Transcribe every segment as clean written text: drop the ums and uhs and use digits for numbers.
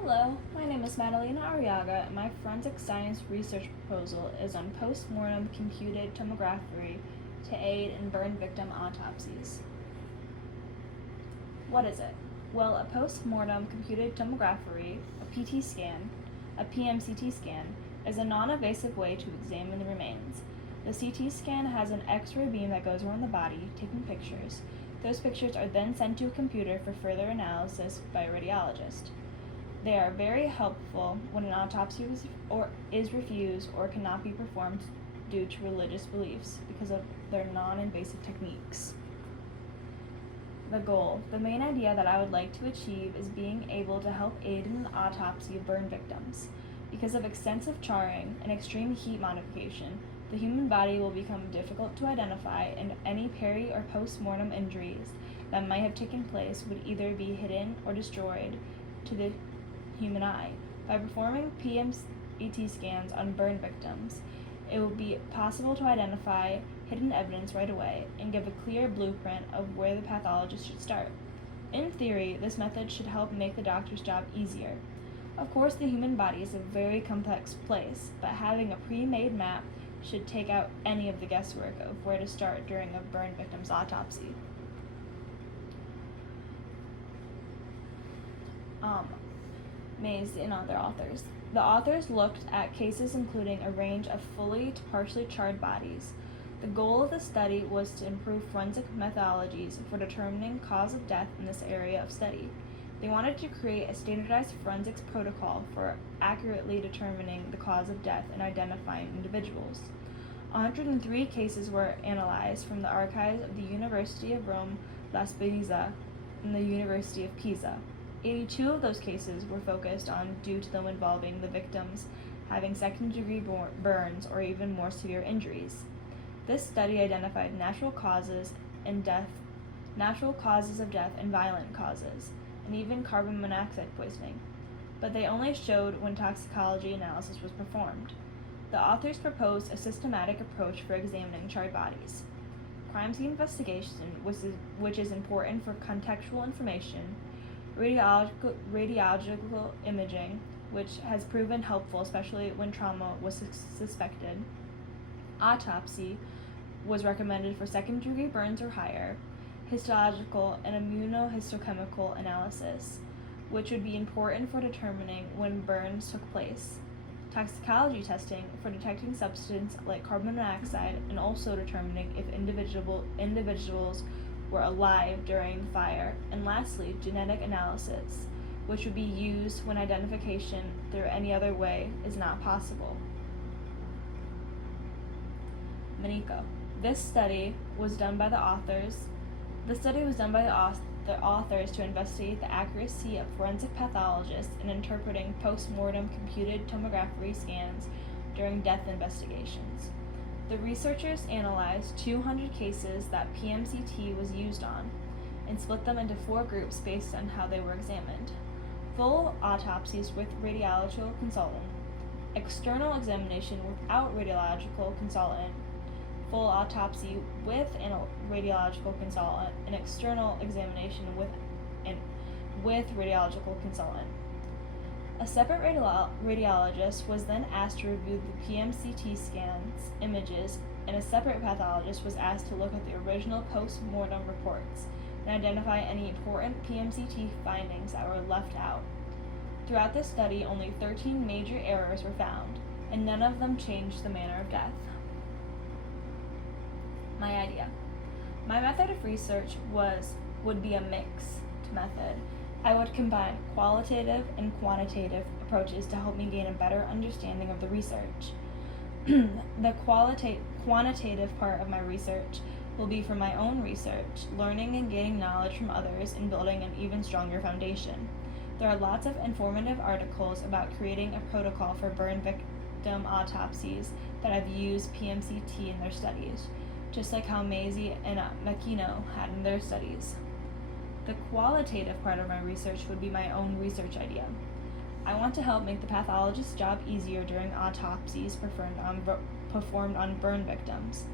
Hello, my name is Madalena Arriaga, and my forensic science research proposal is on post-mortem computed tomography to aid in burn victim autopsies. What is it? Well, a post-mortem computed tomography, a PT scan, a PMCT scan, is a non-invasive way to examine the remains. The CT scan has an X-ray beam that goes around the body, taking pictures. Those pictures are then sent to a computer for further analysis by a radiologist. They are very helpful when an autopsy is refused or cannot be performed due to religious beliefs because of their non-invasive techniques. The goal. The main idea that I would like to achieve is being able to help aid in the autopsy of burn victims. Because of extensive charring and extreme heat modification, the human body will become difficult to identify, and any peri or post-mortem injuries that might have taken place would either be hidden or destroyed to the human eye. By performing PMCT scans on burn victims, it will be possible to identify hidden evidence right away and give a clear blueprint of where the pathologist should start. In theory, this method should help make the doctor's job easier. Of course, the human body is a very complex place, but having a pre-made map should take out any of the guesswork of where to start during a burn victim's autopsy. Mays and other authors. The authors looked at cases including a range of fully to partially charred bodies. The goal of the study was to improve forensic methodologies for determining cause of death in this area of study. They wanted to create a standardized forensics protocol for accurately determining the cause of death and identifying individuals. 103 cases were analyzed from the archives of the University of Rome La Spezia and the University of Pisa. 82 of those cases were focused on due to them involving the victims having second-degree burns or even more severe injuries. This study identified natural causes of death and violent causes, and even carbon monoxide poisoning, but they only showed when toxicology analysis was performed. The authors proposed a systematic approach for examining charred bodies. Crime scene investigation, which is important for contextual information, radiological imaging, which has proven helpful especially when trauma was suspected. Autopsy was recommended for second-degree burns or higher. Histological and immunohistochemical analysis, which would be important for determining when burns took place. Toxicology testing for detecting substance like carbon monoxide and also determining if individuals were alive during the fire. And lastly, genetic analysis, which would be used when identification through any other way is not possible. Manico. This study was done by the authors to investigate the accuracy of forensic pathologists in interpreting post-mortem computed tomography scans during death investigations. The researchers analyzed 200 cases that PMCT was used on and split them into 4 groups based on how they were examined. Full autopsies with radiological consultant, external examination without radiological consultant, full autopsy with a radiological consultant, and external examination with radiological consultant. A separate radiologist was then asked to review the PMCT scans images, and a separate pathologist was asked to look at the original post-mortem reports and identify any important PMCT findings that were left out. Throughout this study, only 13 major errors were found, and none of them changed the manner of death. My idea. My method of research would be a mixed method. I would combine qualitative and quantitative approaches to help me gain a better understanding of the research. The quantitative part of my research will be for my own research, learning and gaining knowledge from others and building an even stronger foundation. There are lots of informative articles about creating a protocol for burn victim autopsies that have used PMCT in their studies, just like how Maisie and Makino had in their studies. The qualitative part of my research would be my own research idea. I want to help make the pathologist's job easier during autopsies performed on burn victims.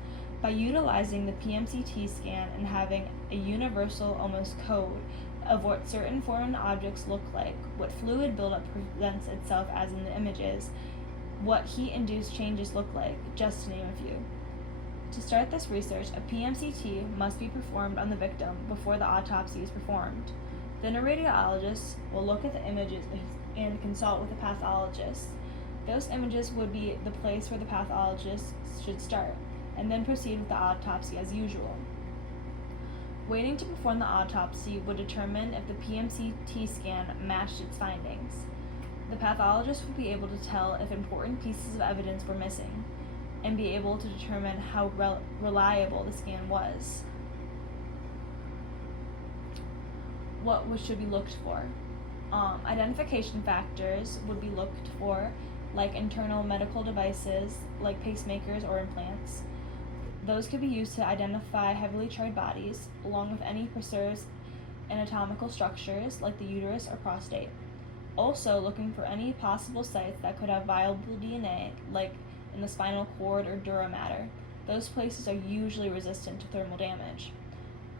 By utilizing the PMCT scan and having a universal almost code of what certain foreign objects look like, what fluid buildup presents itself as in the images, what heat-induced changes look like, just to name a few. To start this research, a PMCT must be performed on the victim before the autopsy is performed. Then a radiologist will look at the images and consult with a pathologist. Those images would be the place where the pathologist should start, and then proceed with the autopsy as usual. Waiting to perform the autopsy would determine if the PMCT scan matched its findings. The pathologist would be able to tell if important pieces of evidence were missing, and be able to determine how reliable the scan was. What should be looked for? Identification factors would be looked for, like internal medical devices, like pacemakers or implants. Those could be used to identify heavily charred bodies, along with any preserved anatomical structures, like the uterus or prostate. Also, looking for any possible sites that could have viable DNA, like in the spinal cord or dura mater. Those places are usually resistant to thermal damage.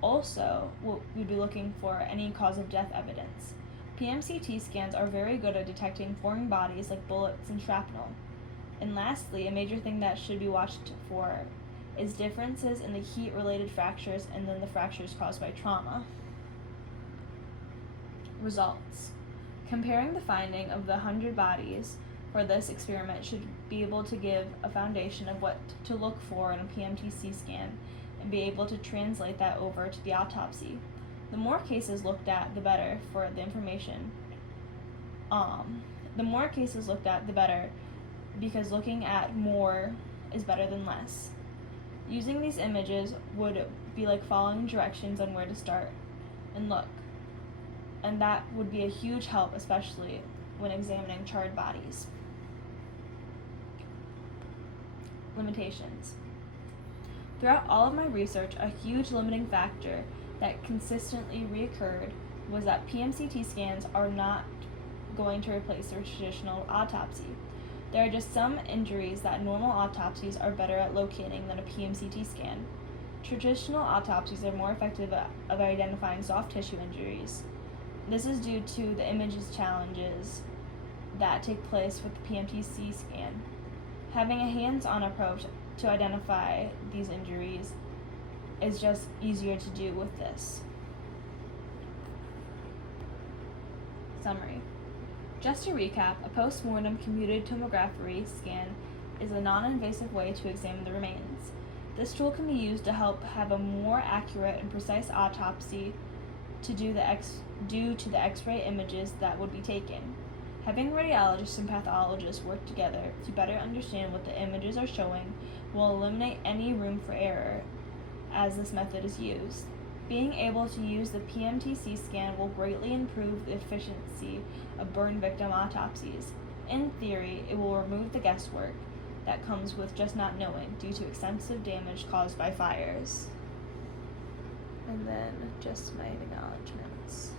Also, we'd be looking for any cause of death evidence. PMCT scans are very good at detecting foreign bodies like bullets and shrapnel. And lastly, a major thing that should be watched for is differences in the heat-related fractures and then the fractures caused by trauma. Results. Comparing the finding of the 100 bodies for this experiment should be able to give a foundation of what to look for in a PMTC scan and be able to translate that over to the autopsy. The more cases looked at, the better for the information. The more cases looked at, the better, because looking at more is better than less. Using these images would be like following directions on where to start and look. And that would be a huge help, especially when examining charred bodies. Limitations. Throughout all of my research, a huge limiting factor that consistently reoccurred was that PMCT scans are not going to replace a traditional autopsy. There are just some injuries that normal autopsies are better at locating than a PMCT scan. Traditional autopsies are more effective at identifying soft tissue injuries. This is due to the images challenges that take place with the PMTC scan. Having a hands-on approach to identify these injuries is just easier to do with this. Summary. Just to recap, a post-mortem computed tomography scan is a non-invasive way to examine the remains. This tool can be used to help have a more accurate and precise autopsy due to the X-ray images that would be taken. Having radiologists and pathologists work together to better understand what the images are showing will eliminate any room for error as this method is used. Being able to use the PMTC scan will greatly improve the efficiency of burn victim autopsies. In theory, it will remove the guesswork that comes with just not knowing due to extensive damage caused by fires. And then just my acknowledgements.